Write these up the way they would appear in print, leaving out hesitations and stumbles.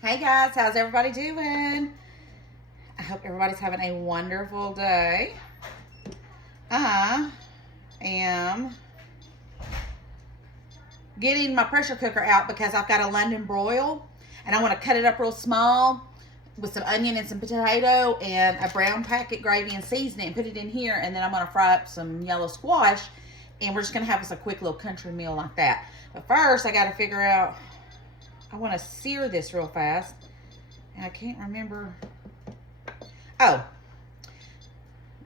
Hey guys, how's everybody doing? I hope everybody's having a wonderful day. I am getting my pressure cooker out because I've got a London broil and I want to cut it up real small with some onion and some potato and a brown packet gravy and season it and put it in here, and then I'm going to fry up some yellow squash and we're just going to have us a quick little country meal like that. But first I got to figure out, I want to sear this real fast and I can't remember. Oh,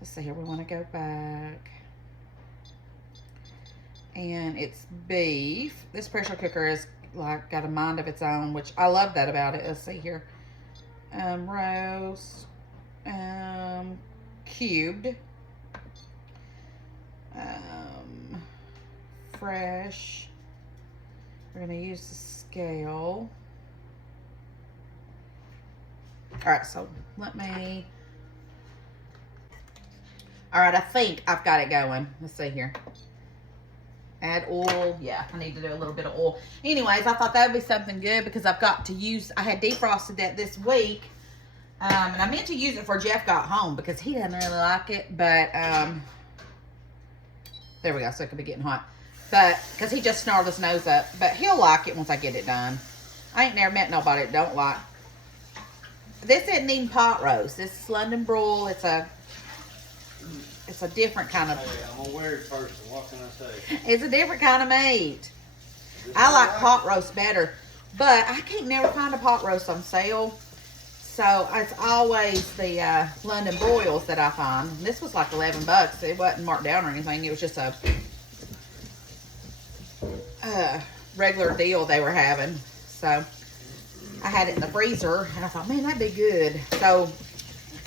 let's see here. We want to go back. And it's beef. This pressure cooker is like got a mind of its own, which I love that about it. Let's see here. Roast, cubed, fresh. We're gonna use the scale. All right, so let me. All right, I think I've got it going. Let's see here. Add oil. Yeah, I need to do a little bit of oil. Anyways, I thought that would be something good because I've got to use, I had defrosted that this week. And I meant to use it before Jeff got home because he doesn't really like it. But, there we go. So it could be getting hot. But, because he just snarled his nose up. But he'll like it once I get it done. I ain't never met nobody that don't like. This isn't even pot roast. This is London broil. It's a different kind of. Hey, I'm a weird person. What can I say? It's a different kind of meat. I like pot roast better, but I can't never find a pot roast on sale. So it's always the London broils that I find. And this was like $11. It wasn't marked down or anything. It was just a regular deal they were having. So I had it in the freezer, and I thought, man, that'd be good. So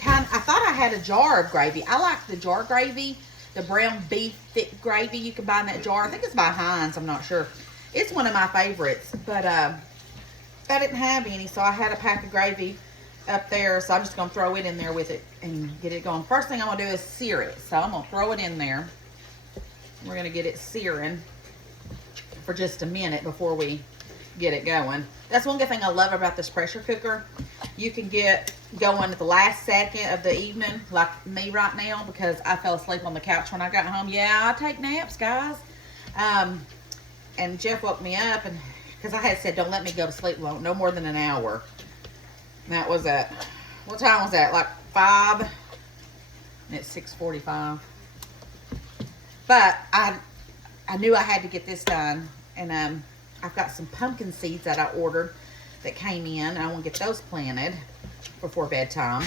I thought I had a jar of gravy. I like the jar gravy, the brown beef thick gravy you can buy in that jar. I think it's by Heinz. I'm not sure. It's one of my favorites, but I didn't have any, so I had a pack of gravy up there, so I'm just going to throw it in there with it and get it going. First thing I'm going to do is sear it, so I'm going to throw it in there. We're going to get it searing for just a minute before we get it going. That's one good thing I love about this pressure cooker. You can get going at the last second of the evening, like me right now, because I fell asleep on the couch when I got home. Yeah, I take naps, guys. And Jeff woke me up, and because I had said, don't let me go to sleep long, no more than an hour. And that was at, what time was that? Like 5? And it's 6:45. But I knew I had to get this done, and I've got some pumpkin seeds that I ordered that came in. I want to get those planted before bedtime.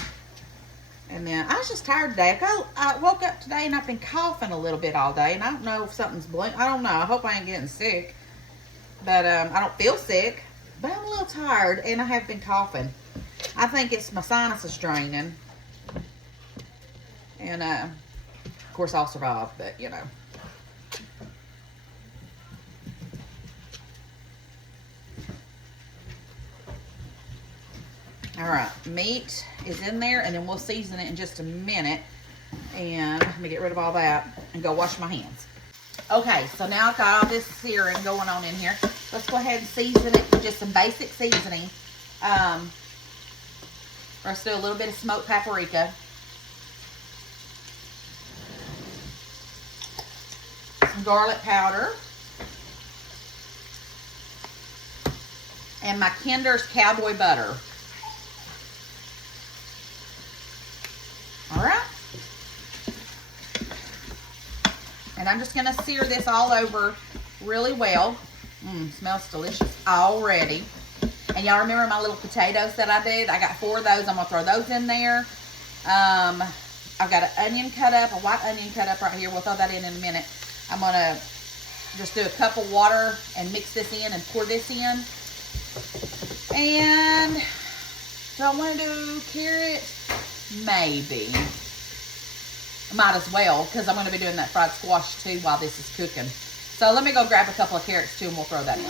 And then I was just tired today. I woke up today and I've been coughing a little bit all day. And I don't know if something's I don't know. I hope I ain't getting sick. But I don't feel sick. But I'm a little tired and I have been coughing. I think it's my sinuses draining. And of course I'll survive. But you know. All right, meat is in there, and then we'll season it in just a minute. And let me get rid of all that and go wash my hands. Okay, so now I've got all this searing going on in here. Let's go ahead and season it with just some basic seasoning. Let's do a little bit of smoked paprika. Some garlic powder. And my Kinder's Cowboy Butter. All right. And I'm just going to sear this all over really well. Smells delicious already. And y'all remember my little potatoes that I did? I got 4 of those. I'm going to throw those in there. I've got an onion cut up, a white onion cut up right here. We'll throw that in a minute. I'm going to just do a cup of water and mix this in and pour this in. And do I want to do carrots? Maybe. Might as well, because I'm going to be doing that fried squash too while this is cooking. So let me go grab a couple of carrots too and we'll throw that in.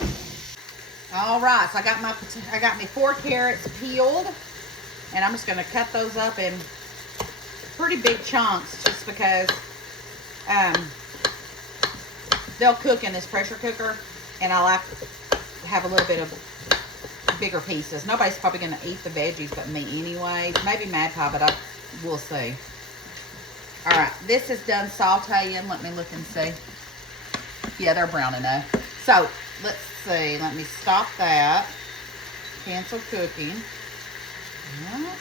All right, so I got me 4 carrots peeled, and I'm just going to cut those up in pretty big chunks just because they'll cook in this pressure cooker, and I like to have a little bit of bigger pieces. Nobody's probably going to eat the veggies but me anyways. Maybe Mad Pie, but we'll see. All right, this is done sauteing. Let me look and see. Yeah, they're brown enough. So, let's see. Let me stop that. Cancel cooking. All right.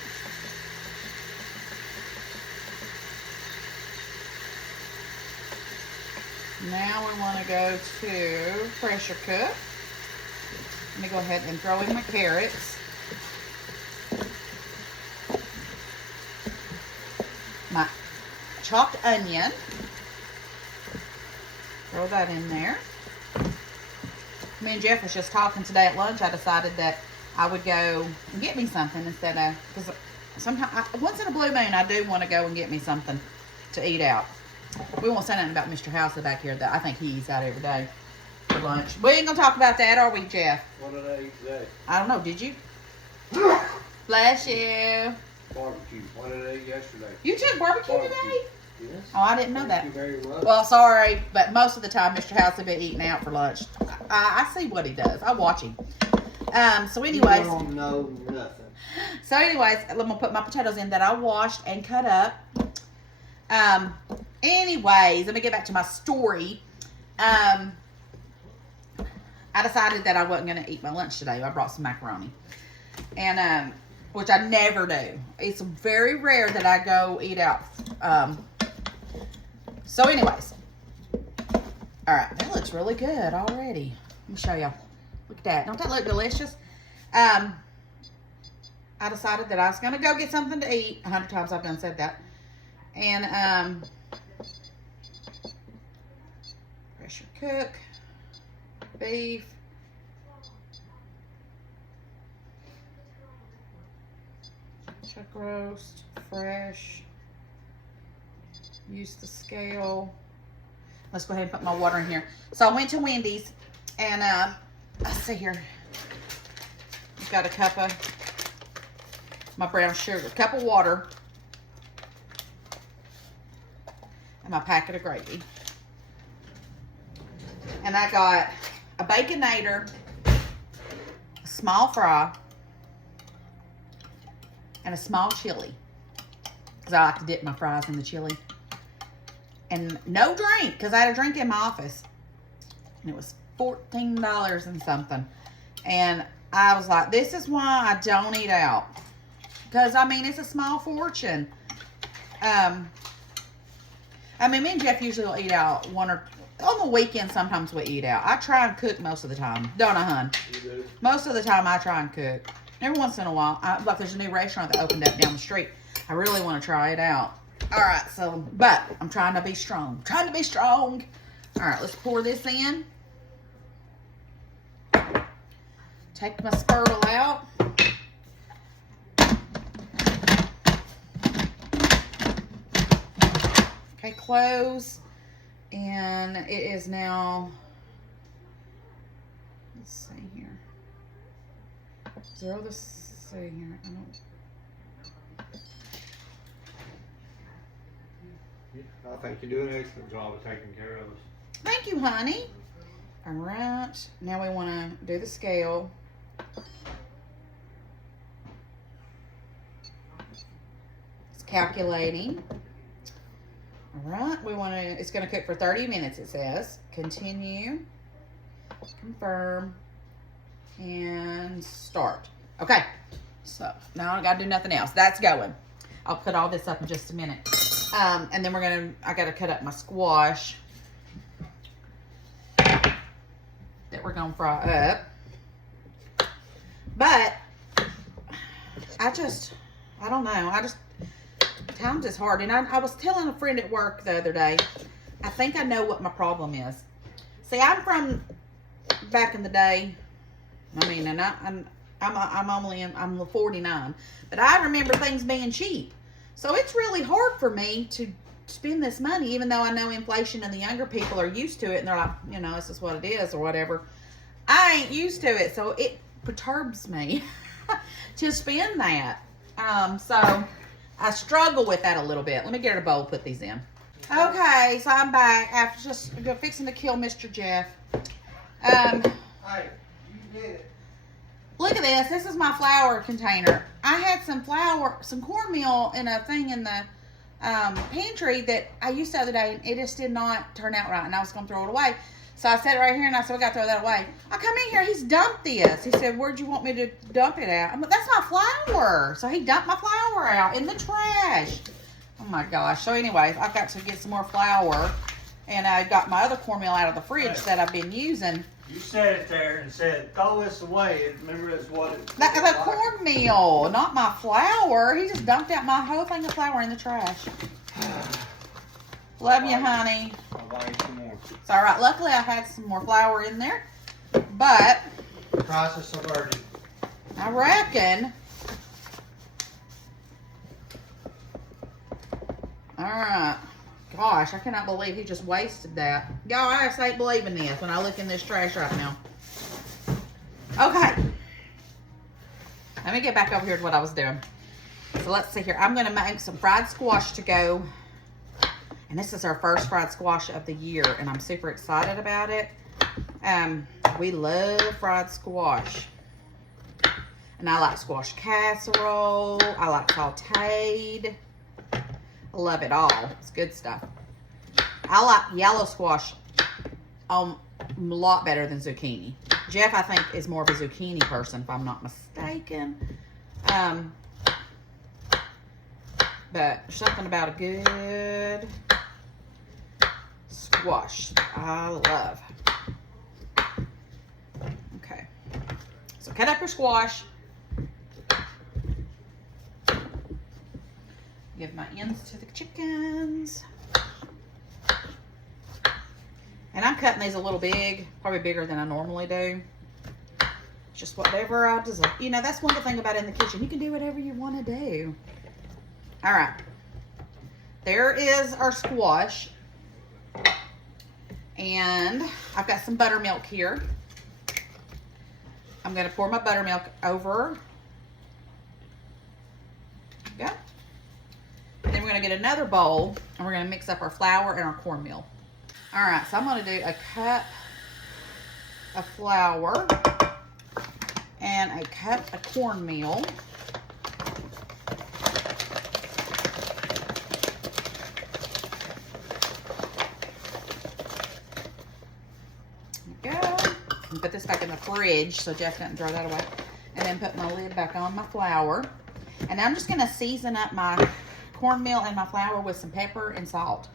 Now we want to go to pressure cook. Let me go ahead and throw in my carrots. My chopped onion. Throw that in there. Me and Jeff was just talking today at lunch. I decided that I would go and get me something instead of, because sometimes, once in a blue moon, I do want to go and get me something to eat out. We won't say nothing about Mr. Housey back here, that I think he eats out every day for lunch. We ain't gonna talk about that, are we, Jeff? What did I eat today? I don't know. Did you? Bless you. Barbecue. What did I eat yesterday? You took barbecue today? Yes. Oh, I didn't know that. Thank you very much. Well, sorry, but most of the time, Mr. Housey been eating out for lunch. I see what he does. I watch him. So anyways. You don't know nothing. So anyways, I'm gonna put my potatoes in that I washed and cut up. Anyways, let me get back to my story. I decided that I wasn't gonna eat my lunch today. I brought some macaroni, and which I never do. It's very rare that I go eat out. So anyways, all right, that looks really good already. Let me show y'all. Look at that. Don't that look delicious? I decided that I was gonna go get something to eat. 100 times I've done said that. And pressure cook beef. Chuck roast, fresh. Use the scale. Let's go ahead and put my water in here. So I went to Wendy's and let's see here. I've got a cup of my brown sugar, cup of water, and my packet of gravy. And I got a Baconator, a small fry, and a small chili. Because I like to dip my fries in the chili. And no drink, because I had a drink in my office. And it was $14 and something. And I was like, this is why I don't eat out. Because, I mean, it's a small fortune. I mean, me and Jeff usually will eat out on the weekend. Sometimes we eat out. I try and cook most of the time. Don't I, hun? You do? Most of the time I try and cook. Every once in a while. Like there's a new restaurant that opened up down the street. I really want to try it out. All right, so, but I'm trying to be strong. Trying to be strong. All right, let's pour this in. Take my spurtle out. Okay, close. And it is now, let's see here. Zero this, see here. I don't. I think you do an excellent job of taking care of us. Thank you, honey. All right. Now we want to do the scale. It's calculating. All right. We want to, it's going to cook for 30 minutes, it says. Continue. Confirm. And start. Okay. So now I got to do nothing else. That's going. I'll put all this up in just a minute. And then I got to cut up my squash that we're going to fry up. But I don't know. Times is hard. And I was telling a friend at work the other day, I think I know what my problem is. See, I'm from back in the day. I mean, and I'm 49, but I remember things being cheap. So it's really hard for me to spend this money, even though I know inflation and the younger people are used to it, and they're like, you know, this is what it is or whatever. I ain't used to it, so it perturbs me to spend that. So I struggle with that a little bit. Let me get her a bowl, put these in. Okay, so I'm back after just fixing to kill Mr. Jeff. Hey, you did it. Look at this. This is my flour container. I had some cornmeal in a thing in the pantry that I used the other day, and it just did not turn out right, and I was going to throw it away. So I set it right here, and I said, we got to throw that away. I come in here, he's dumped this. He said, where'd you want me to dump it at? I'm like, that's my flour. So he dumped my flour out in the trash. Oh my gosh. So anyways, I've got to get some more flour, and I got my other cornmeal out of the fridge that I've been using. You said it there and said, throw this away. Remember, that's what it The cornmeal, not my flour. He just dumped out my whole thing of flour in the trash. Love you, honey. I'll buy you some more. It's all right. Luckily, I had some more flour in there, but The price is so burning. I reckon. All right. Gosh, I cannot believe he just wasted that. Y'all, I just ain't believing this when I look in this trash right now. Okay. Let me get back over here to what I was doing. So let's see here. I'm going to make some fried squash to go. And this is our first fried squash of the year, and I'm super excited about it. We love fried squash. And I like squash casserole. I like sauteed. I love it all. It's good stuff. I like yellow squash a lot better than zucchini. Jeff, I think, is more of a zucchini person, if I'm not mistaken. But something about a good squash I love. Okay. So cut up your squash. Give my ends to the chickens. And I'm cutting these a little big, probably bigger than I normally do. Just whatever I desire. You know, that's one good thing about in the kitchen. You can do whatever you want to do. All right. There is our squash. And I've got some buttermilk here. I'm going to pour my buttermilk over. There we go. Then we're going to get another bowl, and we're going to mix up our flour and our cornmeal. All right, so I'm going to do a cup of flour and a cup of cornmeal. There we go. And put this back in the fridge so Jeff doesn't throw that away. And then put my lid back on my flour. And I'm just going to season up my cornmeal and my flour with some pepper and salt.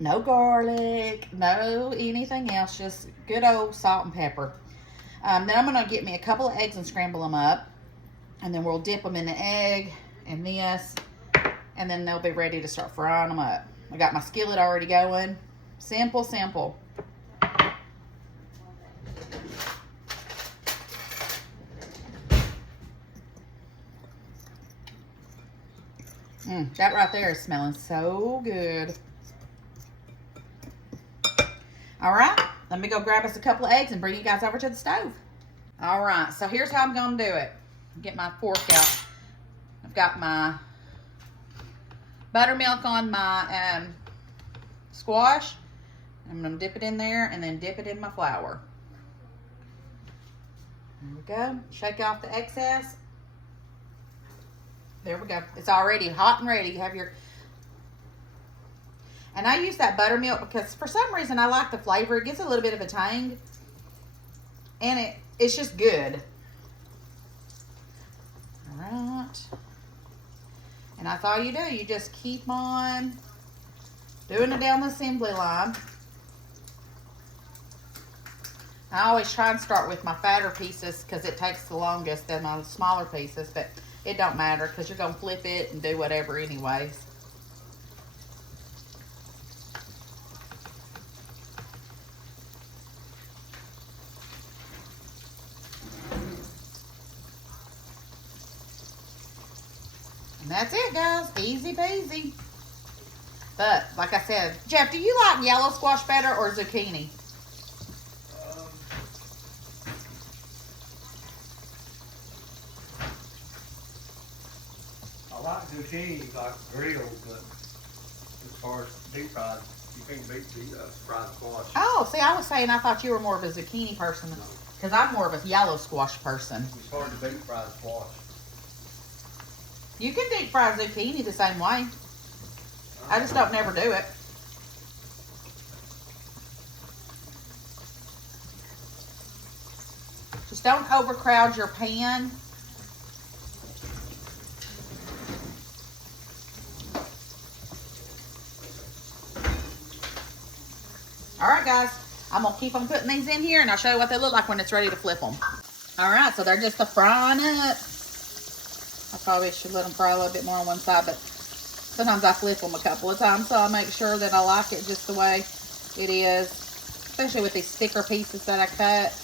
No garlic, no anything else, just good old salt and pepper. Then I'm going to get me a couple of eggs and scramble them up. And then we'll dip them in the egg and this. And then they'll be ready to start frying them up. I got my skillet already going. Simple, simple. That right there is smelling so good. All right, let me go grab us a couple of eggs and bring you guys over to the stove. All right, so here's how I'm going to do it. Get my fork out. I've got my buttermilk on my squash. I'm going to dip it in there and then dip it in my flour. There we go. Shake off the excess. There we go. It's already hot and ready. You have your... And I use that buttermilk because for some reason I like the flavor. It gives a little bit of a tang. And it's just good. All right. And that's all you do. You just keep on doing it down the assembly line. I always try and start with my fatter pieces because it takes the longest than my smaller pieces. But it don't matter because you're going to flip it and do whatever anyways. And that's it, guys. Easy peasy. But, like I said, Jeff, do you like yellow squash better or zucchini? I like zucchini, like grilled, but as far as deep fried, you can't beat the fried squash. Oh, see, I was saying I thought you were more of a zucchini person. Because I'm more of a yellow squash person. It's hard to beat fried squash. You can deep fry zucchini the same way. I just don't never do it. Just don't overcrowd your pan. All right, guys. I'm going to keep on putting these in here, and I'll show you what they look like when it's ready to flip them. All right, so they're just frying up. I probably should let them fry a little bit more on one side, but sometimes I flip them a couple of times, so I make sure that I like it just the way it is, especially with these thicker pieces that I cut.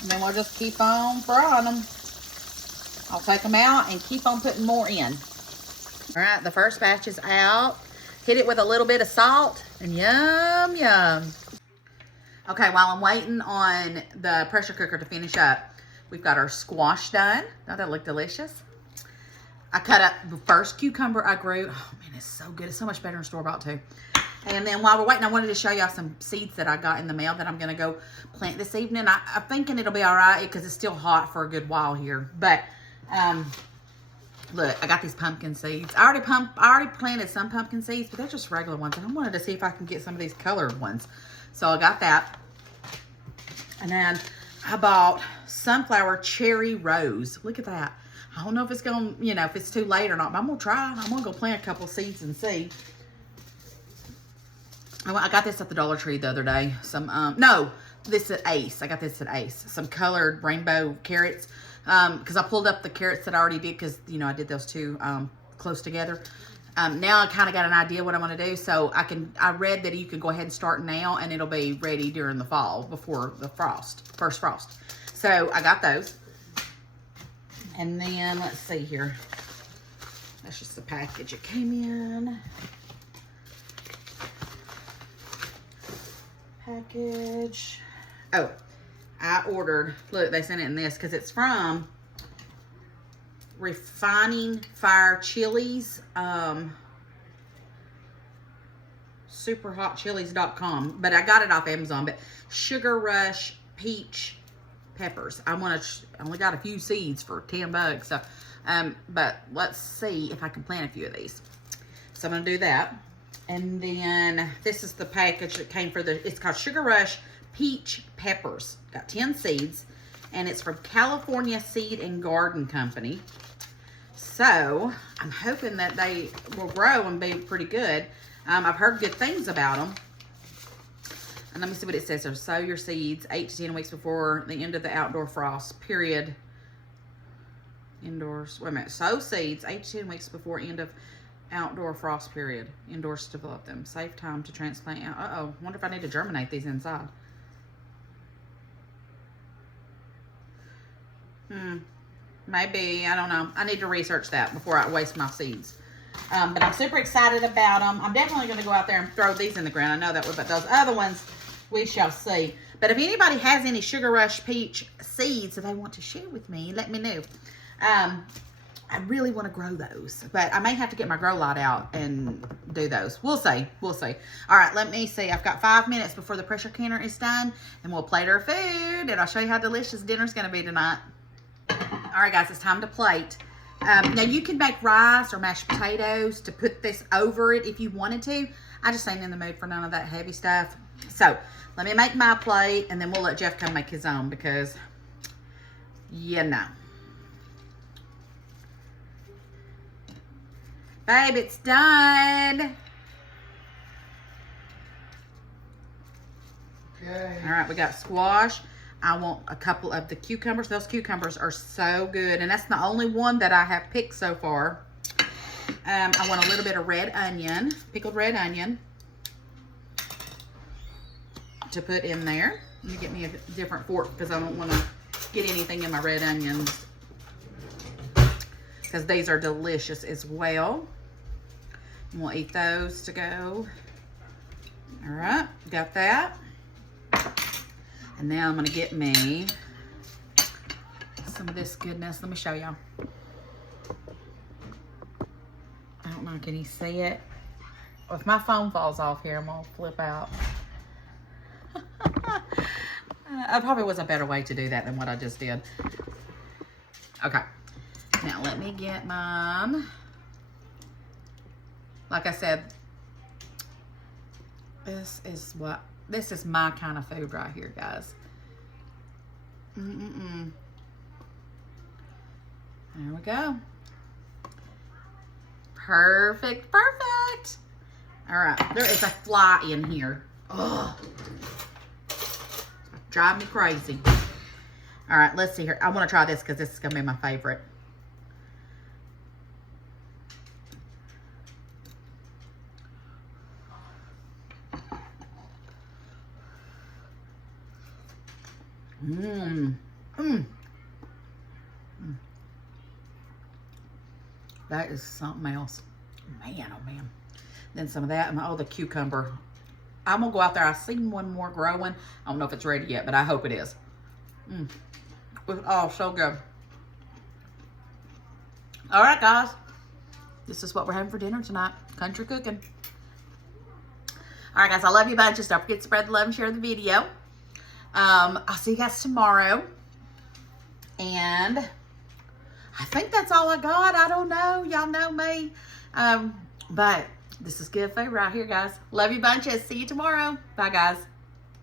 And then we'll just keep on frying them. I'll take them out and keep on putting more in. All right, the first batch is out. Hit it with a little bit of salt, and yum, yum. Okay, while I'm waiting on the pressure cooker to finish up, we've got our squash done. Don't that look delicious? I cut up the first cucumber I grew. Oh man, it's so good. It's so much better in store-bought too. And then while we're waiting, I wanted to show y'all some seeds that I got in the mail that I'm gonna go plant this evening. I'm thinking it'll be all right because it's still hot for a good while here. But look, I got these pumpkin seeds. I already planted some pumpkin seeds, but they're just regular ones. And I wanted to see if I can get some of these colored ones. So I got that. And then I bought sunflower cherry rose. Look at that. I don't know if it's going to, if it's too late or not, but I'm going to try. I'm going to go plant a couple seeds and see. I got this at the Dollar Tree the other day. This at Ace. I got this at Ace. Some colored rainbow carrots. Because I pulled up the carrots that I already did because, I did those two close together. Now I kind of got an idea what I'm going to do. So I read that you can go ahead and start now and it'll be ready during the fall before the first frost. So I got those. And then let's see here. That's just the package it came in. Package. Oh, I ordered, look, they sent it in this because it's from Refining Fire Chilies, superhotchilies.com, but I got it off Amazon. But Sugar Rush Peach Peppers. I only got a few seeds for $10, so but let's see if I can plant a few of these. So I'm gonna do that. And then this is the package that came for it's called Sugar Rush Peach Peppers. Got 10 seeds, and it's from California Seed and Garden Company. So I'm hoping that they will grow and be pretty good. I've heard good things about them. And let me see what it says. So sow your seeds 8 to 10 weeks before the end of the outdoor frost period. Indoors. Wait a minute. Sow seeds 8 to 10 weeks before end of outdoor frost period. Indoors to develop them. Safe time to transplant. Uh-oh. Wonder if I need to germinate these inside. Maybe. I don't know. I need to research that before I waste my seeds. But I'm super excited about them. I'm definitely going to go out there and throw these in the ground. I know that would, but those other ones, we shall see. But if anybody has any Sugar Rush Peach seeds that they want to share with me, let me know. I really want to grow those, but I may have to get my grow light out and do those. We'll see. We'll see. All right, let me see. I've got 5 minutes before the pressure canner is done, and we'll plate our food, and I'll show you how delicious dinner's going to be tonight. All right, guys, it's time to plate. Now, you can make rice or mashed potatoes to put this over it if you wanted to. I just ain't in the mood for none of that heavy stuff. So, let me make my plate, and then we'll let Jeff come make his own because, Babe, it's done. Okay. All right, we got squash. I want a couple of the cucumbers. Those cucumbers are so good, and that's the only one that I have picked so far. I want a little bit of red onion, pickled red onion, to put in there. Let me get me a different fork because I don't want to get anything in my red onions because these are delicious as well. And we'll eat those to go. All right, got that. And now I'm gonna get me some of this goodness. Let me show y'all. I don't know, can you see it? if my phone falls off here, I'm gonna flip out. That probably was a better way to do that than what I just did. Okay, now let me get mine. Like I said, this is my kind of food right here, guys. There we go. Perfect, perfect. All right, there is a fly in here. Ugh. Drive me crazy. All right, let's see here. I want to try this because this is going to be my favorite. That is something else. Man, oh man. Then some of that, and the cucumber. I'm gonna go out there. I seen one more growing. I don't know if it's ready yet, but I hope it is. Oh, so good. All right, guys. This is what we're having for dinner tonight. Country cooking. All right, guys. I love you bunches. Don't forget to spread the love and share the video. I'll see you guys tomorrow. And I think that's all I got. I don't know. Y'all know me. But this is good food right here, guys. Love you bunches. See you tomorrow. Bye, guys.